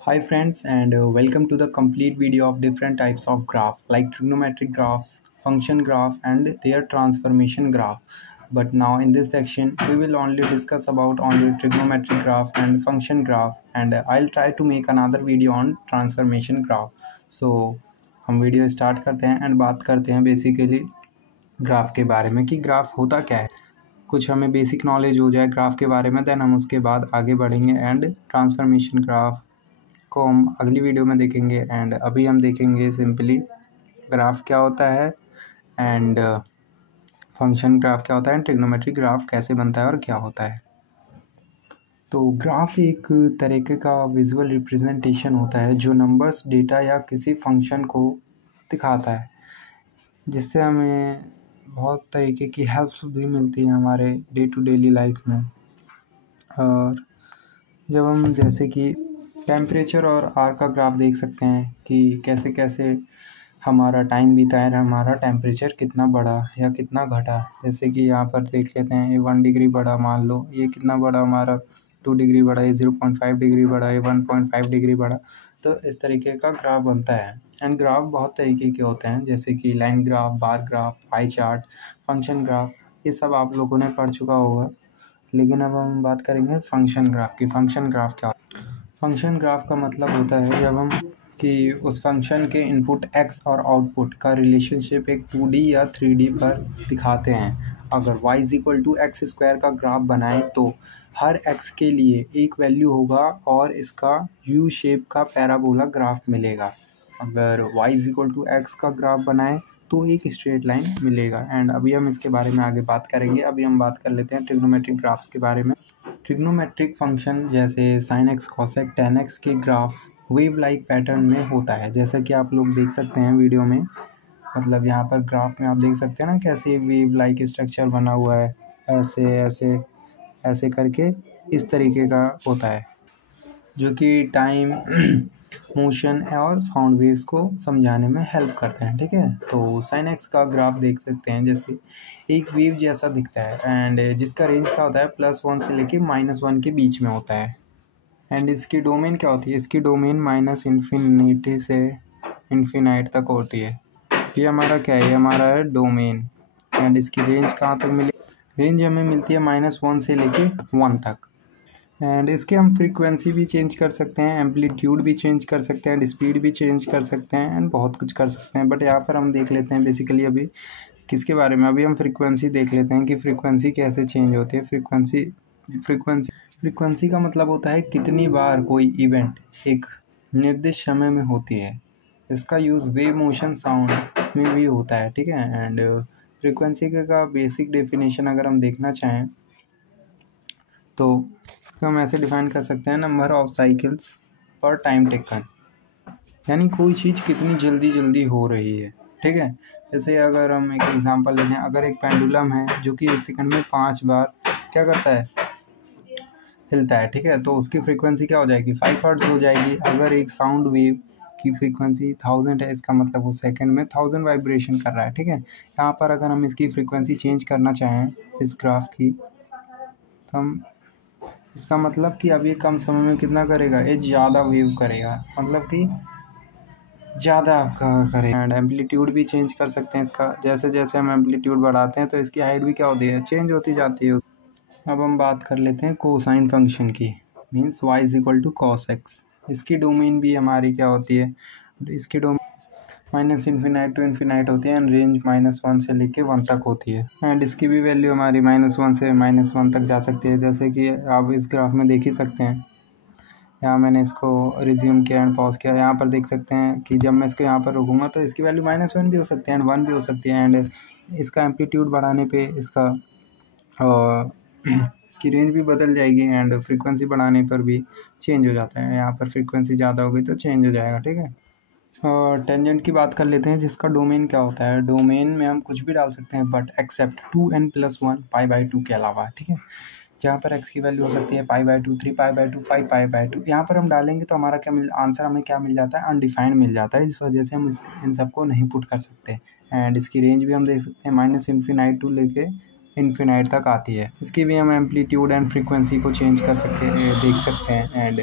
Hi friends and welcome to the complete video of different types of graph like trigonometric graphs, function graph and their transformation graph. But now in this section we will only discuss about only trigonometric graph and function graph, and I'll try to make another video on transformation graph. So हम video start करते हैं and बात करते हैं basically graph के बारे में कि ग्राफ होता क्या है। कुछ हमें बेसिक नॉलेज हो जाए ग्राफ के बारे में, देन हम उसके बाद आगे बढ़ेंगे एंड ट्रांसफॉर्मेशन ग्राफ को हम अगली वीडियो में देखेंगे। एंड अभी हम देखेंगे सिंपली ग्राफ क्या होता है एंड फंक्शन ग्राफ क्या होता है एंड ट्रिग्नोमेट्रिक ग्राफ कैसे बनता है और क्या होता है। तो ग्राफ एक तरीके का विजुअल रिप्रेजेंटेशन होता है जो नंबर्स, डेटा या किसी फंक्शन को दिखाता है, जिससे हमें बहुत तरीके की हेल्प्स भी मिलती हैं हमारे डे टू डेली लाइफ में। और जब हम जैसे कि टेम्परेचर और आर का ग्राफ देख सकते हैं कि कैसे कैसे हमारा टाइम बीता है, हमारा टेम्परेचर कितना बढ़ा या कितना घटा। जैसे कि यहाँ पर देख लेते हैं, ये 1 डिग्री बढ़ा, मान लो ये कितना बढ़ा हमारा 2 डिग्री बढ़ा, ये 0.5 डिग्री बढ़ा, ये 1.5 डिग्री बढ़ा। तो इस तरीके का ग्राफ बनता है। एंड ग्राफ बहुत तरीके के होते हैं जैसे कि line graph, bar graph, pie chart, function graph, ये सब आप लोगों ने पढ़ चुका होगा। लेकिन अब हम बात करेंगे फंक्शन ग्राफ की। फंक्शन ग्राफ क्या होता है? फंक्शन ग्राफ का मतलब होता है जब हम कि उस फंक्शन के इनपुट x और आउटपुट का रिलेशनशिप एक 2D या 3D पर दिखाते हैं। अगर y = x² का ग्राफ बनाएं तो हर x के लिए एक वैल्यू होगा और इसका U शेप का पैराबोला ग्राफ मिलेगा। अगर y = x का ग्राफ बनाएं तो एक स्ट्रेट लाइन मिलेगा। एंड अभी हम इसके बारे में आगे बात करेंगे। अभी हम बात कर लेते हैं ट्रिग्नोमेट्रिक ग्राफ्स के बारे में। ट्रिग्नोमेट्रिक फंक्शन जैसे sin x, cos x, tan x के ग्राफ्स वेव लाइक पैटर्न में होता है, जैसा कि आप लोग देख सकते हैं वीडियो में। मतलब यहाँ पर ग्राफ में आप देख सकते हैं ना कैसे वेव लाइक स्ट्रक्चर बना हुआ है, ऐसे ऐसे ऐसे करके इस तरीके का होता है, जो कि टाइम मोशन और साउंड वेव्स को समझाने में हेल्प करते हैं। ठीक है, तो sin x का ग्राफ देख सकते हैं जैसे एक वेव जैसा दिखता है एंड जिसका रेंज क्या होता है +1 से लेके -1 के बीच में होता है। एंड इसकी डोमेन क्या होती है? इसकी डोमेन -इन्फिनिटी से इन्फिनाइट तक होती है। ये हमारा क्या है? ये हमारा है डोमेन। एंड इसकी रेंज कहाँ तक मिले? रेंज हमें मिलती है -1 से लेके 1 तक। एंड इसके हम फ्रीक्वेंसी भी चेंज कर सकते हैं, एम्पलीट्यूड भी चेंज कर सकते हैं, स्पीड भी चेंज कर सकते हैं एंड बहुत कुछ कर सकते हैं। बट यहाँ पर हम देख लेते हैं बेसिकली अभी किसके बारे में। अभी हम फ्रीक्वेंसी देख लेते हैं कि फ्रीक्वेंसी कैसे चेंज होती है। फ्रीक्वेंसी का मतलब होता है कितनी बार कोई इवेंट एक निर्दिष्ट समय में होती है। इसका यूज़ वेव, मोशन, साउंड में भी होता है। ठीक है, एंड फ्रीक्वेंसी का बेसिक डेफिनेशन अगर हम देखना चाहें तो इसको हम ऐसे डिफाइन कर सकते हैं, नंबर ऑफ साइकिल्स पर टाइम टेकन, यानी कोई चीज़ कितनी जल्दी हो रही है। ठीक है, जैसे अगर हम एक एग्जांपल ले लें, अगर एक पेंडुलम है जो कि 1 सेकंड में 5 बार क्या करता है? हिलता है। ठीक है, तो उसकी फ्रीक्वेंसी क्या हो जाएगी? 5 हर्ट्ज हो जाएगी। अगर एक साउंड वेव की फ्रीक्वेंसी 1000 है, इसका मतलब वो सेकंड में 1000 वाइब्रेशन कर रहा है। ठीक है, यहाँ पर अगर हम इसकी फ्रीक्वेंसी चेंज करना चाहें इस ग्राफ की, तो हम इसका मतलब कि अब ये कम समय में कितना करेगा? ये ज़्यादा वेव करेगा, मतलब कि ज़्यादा करेगा। एंड एम्पलीट्यूड भी चेंज कर सकते हैं इसका। जैसे जैसे हम एम्पलीट्यूड बढ़ाते हैं तो इसकी हाइट भी क्या होती है? चेंज होती जाती है। अब हम बात कर लेते हैं कोसाइन फंक्शन की, मीन्स y = cos x। इसकी डोमेन भी हमारी क्या होती है? इसकी डोमेन -इन्फिनाइट टू इन्फिनाइट होती है एंड रेंज -1 से लेके 1 तक होती है। एंड इसकी भी वैल्यू हमारी -1 से -1 तक जा सकती है, जैसे कि आप इस ग्राफ में देख ही सकते हैं। यहाँ मैंने इसको रिज्यूम किया एंड पॉज किया। यहाँ पर देख सकते हैं कि जब मैं इसको यहाँ पर रुकूंगा तो इसकी वैल्यू -1 भी हो सकती है एंड 1 भी हो सकती है। एंड इसका एम्पलीट्यूड बढ़ाने पे इसका इसकी रेंज भी बदल जाएगी एंड फ्रीक्वेंसी बढ़ाने पर भी चेंज हो जाता है। यहाँ पर फ्रीक्वेंसी ज़्यादा हो गई तो चेंज हो जाएगा। ठीक है, और टेंजेंट की बात कर लेते हैं, जिसका डोमेन क्या होता है? डोमेन में हम कुछ भी डाल सकते हैं बट एक्सेप्ट 2n+1 π/2 के अलावा। ठीक है, जहाँ पर x की वैल्यू हो सकती है π/2, 3π/2, 5π/2। यहाँ पर हम डालेंगे तो हमारा आंसर हमें क्या मिल जाता है? अनडिफाइंड मिल जाता है। इस वजह से हम इन सबको नहीं पुट कर सकते। एंड इसकी रेंज भी हम देख सकते हैं -इन्फिनाइट टू लेके इन्फिनाइट तक आती है। इसकी भी हम एम्पलीट्यूड एंड फ्रीक्वेंसी को चेंज कर सकते देख सकते हैं, एंड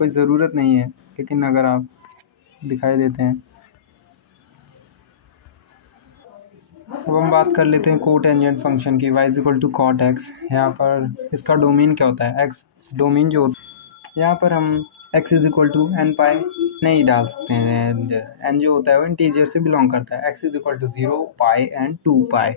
कोई ज़रूरत नहीं है, लेकिन अगर आप दिखाई देते हैं। अब हम बात कर लेते हैं कोटेंजेंट फंक्शन की, y equal to cot x. यहाँ पर इसका डोमेन क्या होता है, x डोमेन जो यहाँ पर हम x is equal to n pi नहीं डाल सकते हैं, एंड n जो होता है वो इंटीजर से बिलोंग करता है। x is equal to 0 pi and 2 pi.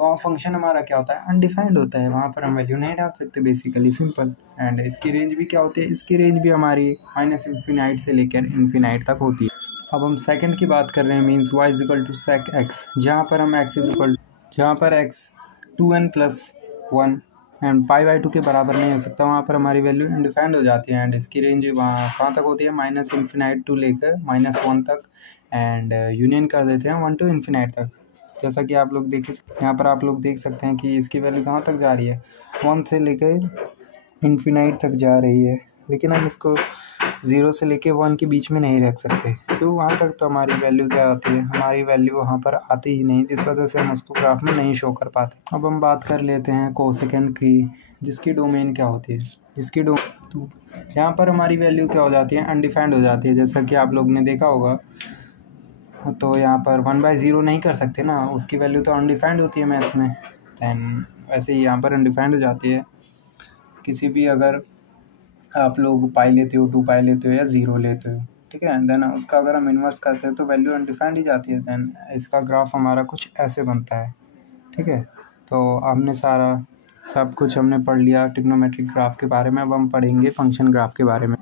वहाँ फंक्शन हमारा क्या होता है, अनडिफाइंड होता है, वहाँ पर हम वैल्यू नहीं डाल सकते, बेसिकली सिंपल। एंड इसकी रेंज भी क्या होती है, इसकी रेंज भी हमारी माइनस इन्फिनाइट से लेकर इन्फिनाइट तक होती है। अब हम सेकंड की बात कर रहे हैं, means y is equal to sec x, जहाँ पर हम जहाँ पर x 2n+1 and pi by 2 के बराबर नहीं हो सकता, वहाँ पर हमारी वैल्यू इनडिफाइंड हो जाती है। एंड इसकी रेंज वहाँ कहाँ तक होती है, माइनस इन्फिनाइट टू लेकर -1 तक, एंड यूनियन कर देते हैं 1 to इन्फिनाइट तक। जैसा कि आप लोग देख यहाँ पर आप लोग देख सकते हैं कि इसकी वैल्यू कहाँ तक जा रही है, 1 से लेकर इन्फिनाइट तक जा रही है, लेकिन हम इसको 0 से लेके 1 के बीच में नहीं रख सकते, क्यों, वहाँ तक तो हमारी वैल्यू क्या आती है, हमारी वैल्यू वहाँ पर आती ही नहीं, जिस वजह से हम उसको ग्राफ में नहीं शो कर पाते। अब हम बात कर लेते हैं कोसेकेंड की, जिसकी डोमेन क्या होती है, यहाँ पर हमारी वैल्यू क्या हो जाती है, अनडिफाइंड हो जाती है, जैसा कि आप लोग ने देखा होगा। तो यहाँ पर 1/0 नहीं कर सकते ना, उसकी वैल्यू तो अनडिफाइंड होती है मैथ्स में, एंड वैसे ही यहाँ पर अनडिफाइंड हो जाती है। किसी भी अगर आप लोग पाई लेते हो, 2 पाई लेते हो या 0 लेते हो, ठीक है, देन उसका अगर हम इन्वर्स करते हैं तो वैल्यू अनडिफाइंड ही जाती है। देन इसका ग्राफ हमारा कुछ ऐसे बनता है, ठीक है। तो हमने सब कुछ हमने पढ़ लिया ट्रिग्नोमेट्रिक ग्राफ के बारे में। अब हम पढ़ेंगे फंक्शन ग्राफ के बारे में।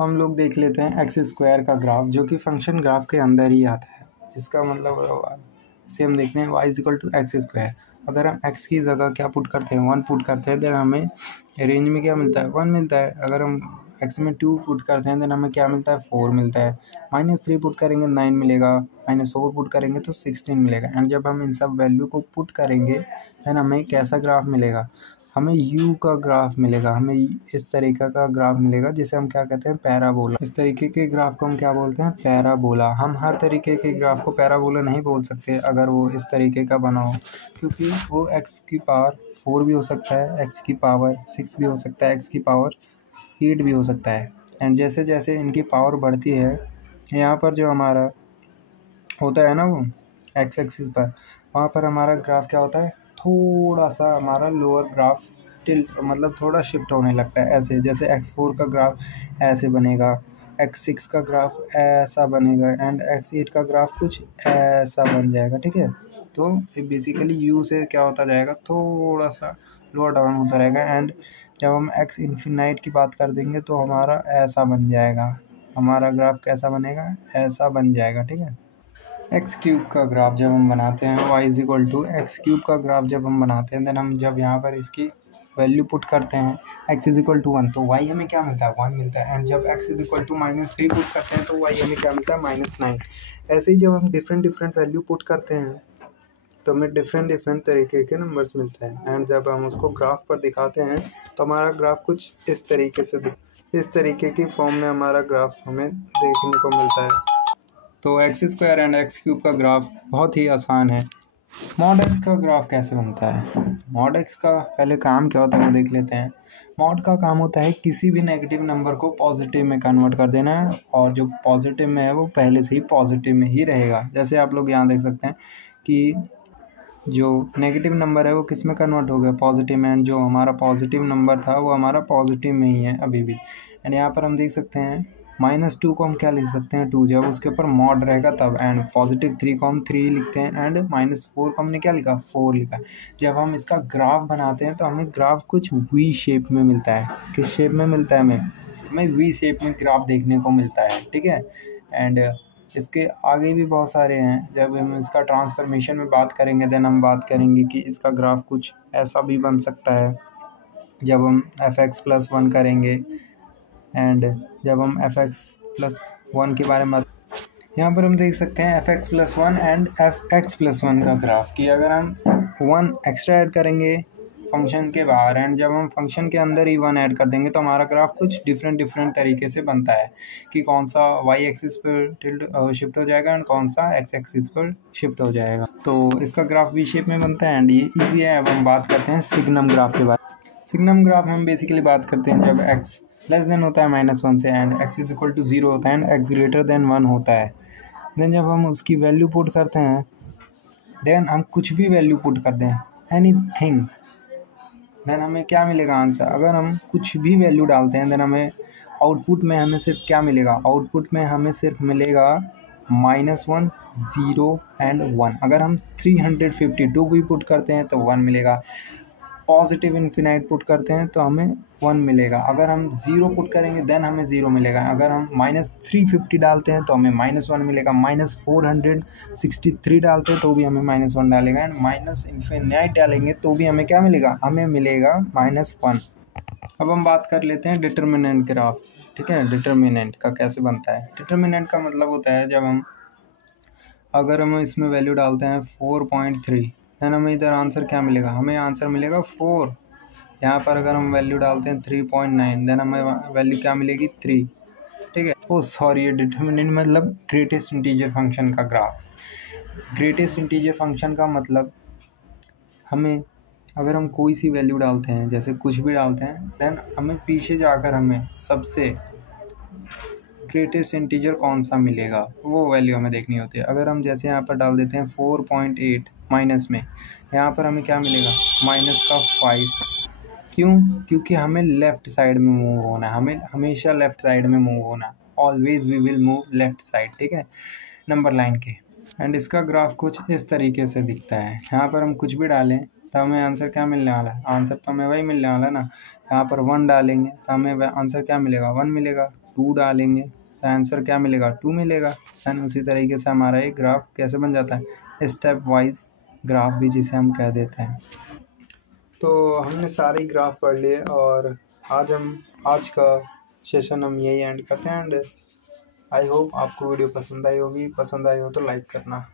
हम लोग देख लेते हैं एक्स स्क्वायर का ग्राफ, जो कि फंक्शन ग्राफ के अंदर ही आता है, जिसका मतलब इसे हम देखते हैं y is equal to x square. अगर हम x की जगह क्या पुट करते हैं, 1 पुट करते हैं, देन हमें रेंज में क्या मिलता है, 1 मिलता है। अगर हम x में 2 पुट करते हैं, देन हमें क्या मिलता है, 4 मिलता है। -3 पुट करेंगे 9 मिलेगा, -4 पुट करेंगे तो 16 मिलेगा। एंड जब हम इन सब वैल्यू को पुट करेंगे, देन हमें कैसा ग्राफ मिलेगा, हमें u का ग्राफ मिलेगा, हमें इस तरीके का ग्राफ मिलेगा, जिसे हम क्या कहते हैं, पैराबोला। इस तरीके के ग्राफ को हम क्या बोलते हैं, पैराबोला। हम हर तरीके के ग्राफ को पैराबोला नहीं बोल सकते अगर वो इस तरीके का बना हो, क्योंकि वो x की पावर 4 भी हो सकता है, x की पावर 6 भी हो सकता है, x की पावर 8 भी हो सकता है। एंड जैसे जैसे इनकी पावर बढ़ती है, यहाँ पर जो हमारा होता है ना, वो एक्स एक्सिस पर, वहाँ पर हमारा ग्राफ क्या होता है, थोड़ा सा हमारा लोअर ग्राफ टिल्ट, मतलब थोड़ा शिफ्ट होने लगता है, ऐसे जैसे x4 का ग्राफ ऐसे बनेगा, x6 का ग्राफ ऐसा बनेगा, एंड x8 का ग्राफ कुछ ऐसा बन जाएगा, ठीक है। तो बेसिकली u से क्या होता जाएगा, थोड़ा सा लोअर डाउन होता रहेगा। एंड जब हम x इन्फिनाइट की बात कर देंगे तो हमारा ऐसा बन जाएगा, हमारा ग्राफ कैसा बनेगा, ऐसा बन जाएगा, ठीक है। एक्स क्यूब का ग्राफ जब हम बनाते हैं, y is equal to x cube का ग्राफ जब हम बनाते हैं, देन हम जब यहाँ पर इसकी वैल्यू पुट करते हैं, x इज इक्वल टू 1, तो y हमें क्या मिलता है, 1 मिलता है। एंड जब x is equal to -3 put करते हैं, तो y हमें क्या मिलता है, -9। ऐसे ही जब हम डिफरेंट वैल्यू पुट करते हैं, तो हमें डिफरेंट तरीके के नंबर्स मिलते हैं। एंड जब हम उसको ग्राफ पर दिखाते हैं, तो हमारा ग्राफ कुछ इस तरीके की फॉर्म में हमारा ग्राफ हमें देखने को मिलता है। तो x square and x cube का ग्राफ बहुत ही आसान है। मॉड एक्स का ग्राफ कैसे बनता है, मॉड एक्स का पहले काम क्या होता है वो देख लेते हैं। मॉड का काम होता है किसी भी नेगेटिव नंबर को पॉजिटिव में कन्वर्ट कर देना है, और जो पॉजिटिव में है वो पहले से ही पॉजिटिव में ही रहेगा। जैसे आप लोग यहाँ देख सकते हैं कि जो नेगेटिव नंबर है वो किस में कन्वर्ट हो गया, पॉजिटिव में, एंड जो हमारा पॉजिटिव नंबर था वो हमारा पॉजिटिव में ही है अभी भी। एंड यहाँ पर हम देख सकते हैं -2 को हम क्या लिख सकते हैं, 2, जब उसके ऊपर मॉड रहेगा तब। एंड +3 को हम 3 लिखते हैं, एंड -4 को हमने क्या लिखा, 4 लिखा। जब हम इसका ग्राफ बनाते हैं तो हमें ग्राफ कुछ वी शेप में मिलता है। किस शेप में मिलता है, हमें वी शेप में ग्राफ देखने को मिलता है, ठीक है। एंड इसके आगे भी बहुत सारे हैं। जब हम इसका ट्रांसफॉर्मेशन में बात करेंगे, देन हम बात करेंगे कि इसका ग्राफ कुछ ऐसा भी बन सकता है जब हम fx+1 करेंगे। एंड जब हम fx+1 के बारे में यहाँ पर हम देख सकते हैं fx+1 एंड fx+1 का ग्राफ, कि अगर हम 1 एक्स्ट्रा ऐड करेंगे फंक्शन के बाहर, एंड जब हम फंक्शन के अंदर ही 1 ऐड कर देंगे तो हमारा ग्राफ कुछ डिफरेंट तरीके से बनता है कि कौन सा वाई एक्सिस पर शिफ्ट हो जाएगा एंड कौन सा एक्स एक्सिस पर शिफ्ट हो जाएगा। तो इसका ग्राफ वी शेप में बनता है एंड ये ईजी है। अब हम बात करते हैं सिग्नम ग्राफ के बारे में। सिग्नम ग्राफ हम बेसिकली बात करते हैं जब एक्स लेस देन होता है -1 से and x is equal to 0 होता है एंड एक्स ग्रेटर देन 1 होता है। देन जब हम उसकी वैल्यू पुट करते हैं, देन हम कुछ भी वैल्यू पुट कर दें, एनीथिंग, देन हमें क्या मिलेगा आंसर। अगर हम कुछ भी वैल्यू डालते हैं देन हमें आउटपुट में हमें सिर्फ क्या मिलेगा, आउटपुट में हमें सिर्फ मिलेगा -1, 0 एंड 1। अगर हम 352 भी पुट करते हैं तो 1 मिलेगा, पॉजिटिव इन्फिनाइट पुट करते हैं तो हमें 1 मिलेगा, अगर हम 0 पुट करेंगे देन हमें 0 मिलेगा, अगर हम -350 डालते हैं तो हमें -1 मिलेगा, -463 डालते हैं तो भी हमें -1 डालेगा, एंड इन्फिनाइट डालेंगे तो भी हमें क्या मिलेगा, हमें मिलेगा -1। अब हम बात कर लेते हैं डिटर्मिनेंट ग्राफ। ठीक है, डिटर्मिनेंट का कैसे बनता है। डिटर्मिनेंट का मतलब होता है जब अगर हम इसमें वैल्यू डालते हैं 4.3, देन हमें इधर आंसर क्या मिलेगा, हमें आंसर मिलेगा 4। यहाँ पर अगर हम वैल्यू डालते हैं 3.9, देन हमें वैल्यू क्या मिलेगी 3। ठीक है, ओ सॉरी, ये डिटर्मिनेंट मतलब ग्रेटेस्ट इंटीजर फंक्शन का ग्राफ। ग्रेटेस्ट इंटीजर फंक्शन का मतलब हमें अगर हम कोई सी वैल्यू डालते हैं, जैसे कुछ भी डालते हैं, देन हमें पीछे जाकर हमें सबसे ग्रेटेस्ट इंटीजर कौन सा मिलेगा वो वैल्यू हमें देखनी होती है। अगर हम जैसे यहाँ पर डाल देते हैं 4.8 माइनस में, यहाँ पर हमें क्या मिलेगा, -5। क्यों? क्योंकि हमें लेफ़्ट साइड में मूव होना है, हमें हमेशा लेफ़्ट साइड में मूव होना है, always we will move left side. ठीक है, नंबर लाइन के। एंड इसका ग्राफ कुछ इस तरीके से दिखता है। यहाँ पर हम कुछ भी डालें तो हमें आंसर क्या मिलने वाला है, आंसर तो हमें वही मिलने वाला है ना। यहाँ पर 1 डालेंगे तो हमें आंसर क्या मिलेगा, 1 मिलेगा। 2 डालेंगे तो आंसर क्या मिलेगा, 2 मिलेगा। एंड उसी तरीके से हमारा एक ग्राफ कैसे बन जाता है, स्टेप वाइज ग्राफ भी जिसे हम कह देते हैं। तो हमने सारे ग्राफ पढ़ लिए और आज का सेशन हम यही एंड करते हैं। एंड आई होप आपको वीडियो पसंद आई होगी। पसंद आई हो तो लाइक करना।